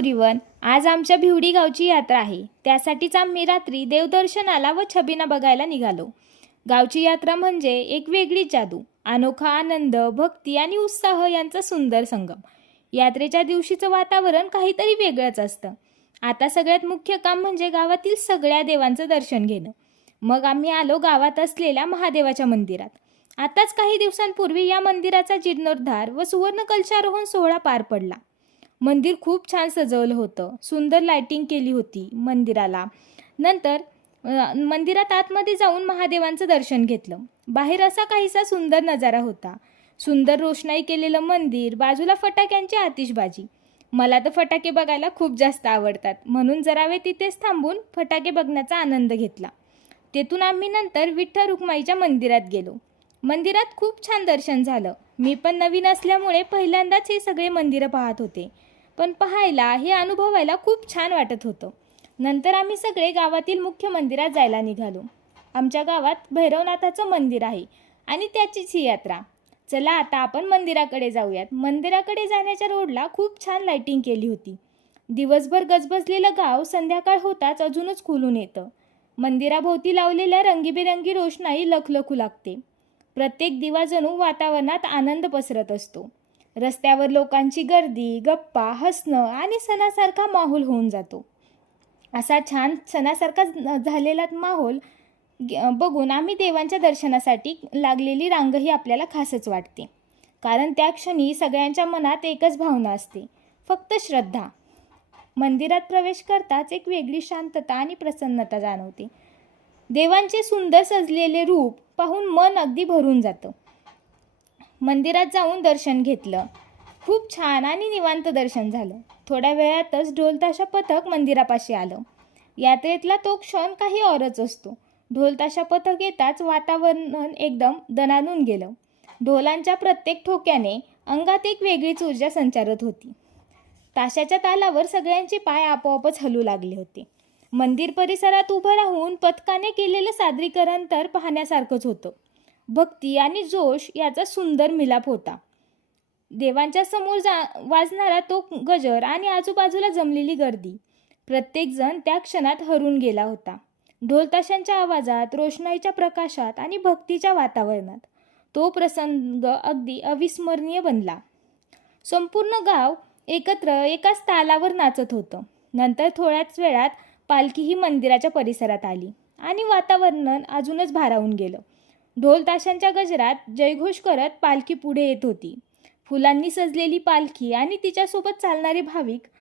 Everyone. आज आमच्या भिवडी गावची यात्रा आहे. त्यासाठीच आम्ही रात्री देवदर्शनाला व छबिना बघायला निघालो. गावची यात्रा म्हणजे एक वेगळी जादू, अनोखा आनंद, भक्ती आणि उत्साह यांचा सुंदर संगम. यात्रेच्या दिवशीचं वातावरण काहीतरी वेगळंच असतं. आता सगळ्यात मुख्य काम म्हणजे गावातील सगळ्या देवांचं दर्शन घेणं. मग आम्ही आलो गावात असलेल्या महादेवाच्या मंदिरात. आताच काही दिवसांपूर्वी या मंदिराचा जीर्णोद्धार व सुवर्ण कलशारोहण सोहळा पार पडला. मंदिर खूप छान सजवलं होतं. सुंदर लाइटिंग केली होती मंदिराला. नंतर मंदिरात आतमध्ये जाऊन महादेवांचं दर्शन घेतलं. बाहेर असा काहीसा सुंदर नजारा होता. सुंदर रोषणाई केलेलं मंदिर, बाजूला फटाक्यांची आतिषबाजी. मला तर फटाके बघायला खूप जास्त आवडतात, म्हणून जरा वेळ तिथेच थांबून फटाके बघण्याचा आनंद घेतला. तेथून आम्ही नंतर विठ्ठल रुक्माईच्या मंदिरात गेलो. मंदिरात खूप छान दर्शन झालं. मी पण नवीन असल्यामुळे पहिल्यांदाच हे सगळे मंदिरं पाहत होते, पण पाहायला हे अनुभवायला खूप छान वाटत होतं. नंतर आम्ही सगळे गावातील मुख्य मंदिरात जायला निघालो. आमच्या गावात भैरवनाथाचं मंदिर आहे आणि त्याचीच ही यात्रा. चला आता आपण मंदिराकडे जाऊयात. मंदिराकडे जाण्याच्या रोडला खूप छान लाइटिंग केली होती. दिवसभर गजबजलेलं गाव संध्याकाळ होताच अजूनच खुलून येतं. मंदिराभोवती लावलेल्या रंगीबेरंगी रोषणाई लखलखू लागते. प्रत्येक दिवा जणू वातावरणात आनंद पसरत असतो. रस्त्यावर लोकांची गर्दी, गप्पा, हसणं आणि सणासारखा माहोल होऊन जातो. असा छान सणासारखा झालेला माहोल बघून आम्ही देवांच्या दर्शनासाठी लागलेली रांगही आपल्याला खासच वाटते. कारण त्या क्षणी सगळ्यांच्या मनात एकच भावना असते, फक्त श्रद्धा. मंदिरात प्रवेश करताच एक वेगळी शांतता आणि प्रसन्नता जाणवते. देवांचे सुंदर सजलेले रूप पाहून मन अगदी भरून जातं. मंदिरात जाऊन दर्शन घेतलं. खूप छान आणि निवांत दर्शन झालं. थोड्या वेळातच ढोलताशा पथक मंदिरापाशी आलं. यात्रेतला तो क्षण काही औरच असतो. ढोलताशा पथक येताच वातावरण एकदम दणाणून गेलं. ढोलांच्या प्रत्येक ठोक्याने अंगात एक वेगळीच ऊर्जा संचारत होती. ताशाच्या तालावर सगळ्यांचे पाय आपोआपच हलू लागले होते. मंदिर परिसरात उभं राहून पथकाने केलेलं सादरीकरण तर पाहण्यासारखंच होतं. भक्ती आणि जोश याचा सुंदर मिलाप होता. देवांच्या समोर वाजणारा तो गजर आणि आजूबाजूला जमलेली गर्दी, प्रत्येकजण त्या क्षणात हरून गेला होता. ढोलताशांच्या आवाजात, रोषणाईच्या प्रकाशात आणि भक्तीच्या वातावरणात तो प्रसंग अगदी अविस्मरणीय बनला. संपूर्ण गाव एकत्र एकाच तालावर नाचत होतं. नंतर थोड्याच वेळात पालखीही मंदिराच्या परिसरात आली आणि वातावरण अजूनच भारावून गेलं. ढोल ताशांच्या गजरात जयघोष करत पालखी पुढे येत होती. फुलांनी सजलेली पालखी आणि तिच्यासोबत चालणारे भाविक